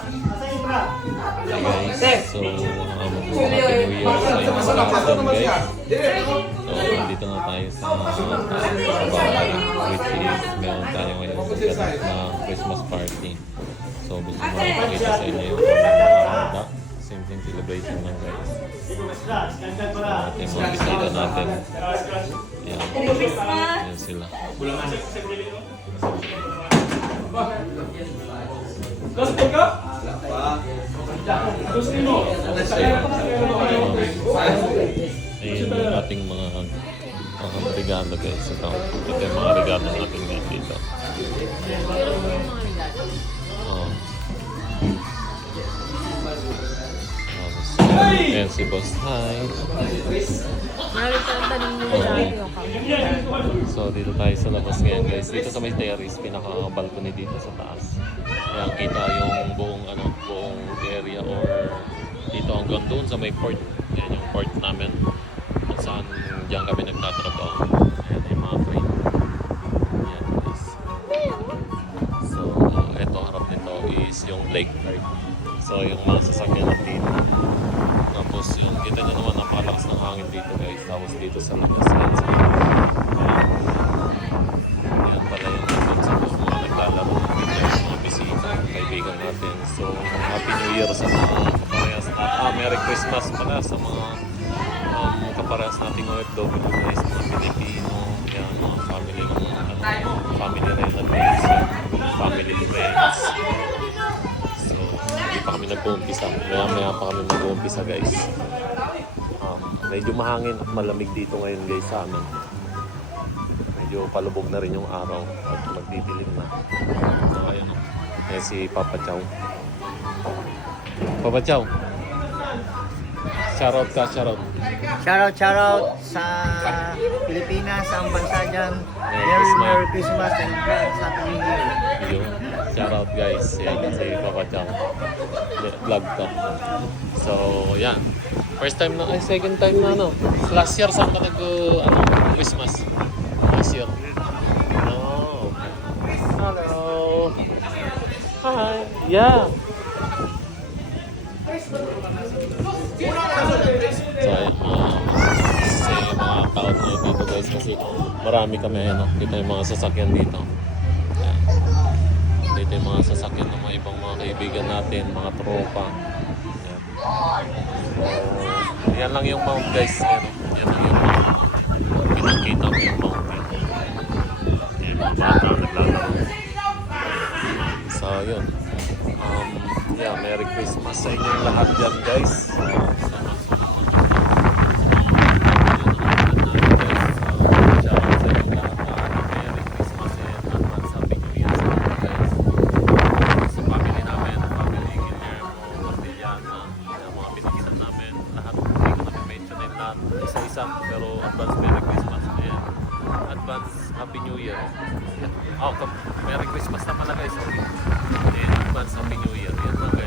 Hey guys, so Happy New Year sa inyo lahat dyan guys. So dito na tayo sa bahay, which is meron tayo ngayon kagat na Christmas party. So gusto mo makikita sa inyo yung handa. Simpleng celebration lang guys. Yung mga bisita natin. Yan. Yan sila. Ayun yung ating mga regalo guys. Ito yung mga regalo natin dito. Oh. Ayan si Boss. Hi! So dito tayo sa labas ngayon guys. Dito sa may terrace, pinaka-balcony dito sa taas. Ayan kita yung buong area or dito hanggang doon sa may port. Ayan yung port namin. Kung saan diyan kami nagtatrabaho. Ayan yung mga crane. Ayan guys. So ito harap nito is yung lake park. So yung mga sasakyan dito. Tapos yung kita nyo naman napakalakas ng hangin dito guys. Tapos dito sa labas yan sa yan pala yung dito sa mga naglalaro ng videos, mga bisita, kaibigan natin. So Happy New Year sa mga kaparehas natin. Merry Christmas pala sa mga kaparehas nating OFW guys, mga Pilipino, yan, mga family family relatives, family friends. Hindi pa kami nag-uumpisa. Maya pa kami mag-uumpisa guys. Medyo mahangin at malamig dito ngayon guys sa amin. Medyo palubog na rin yung araw at magdidilim na. So ayun o. Ayan si Papa Chow. Papa Chow. Shoutout ka, shoutout. Shoutout sa Pilipinas, sa ang bansa dyan. Merry Christmas and Happy New Year. Yun. Shoutout guys. Yan si Papa Chow. Vlog to. So, yan. First time na, second time na ano. Last year saan ka Christmas? Last year. Oh. Hello. Hi. Yeah. So, ayan, mga taon na dito guys kasi marami kami ano, dito yung mga sasakyan dito. Ayan. Dito yung mga sasakyan ng mga ibang mga kaibigan natin, mga tropa. Ayan. So, yan lang yung mount guys. Ayan, yan lang yung mount. Pinakita ko yung mount. Ayan, bata naglalaro. So, yun. Yeah, Merry Christmas sa inyong lahat dyan guys. Isa-isa, pero advance Merry Christmas. Ayan. Advance Happy New Year. Oh, Merry Christmas na pala guys. Ayan, advance Happy New Year. Yan lang.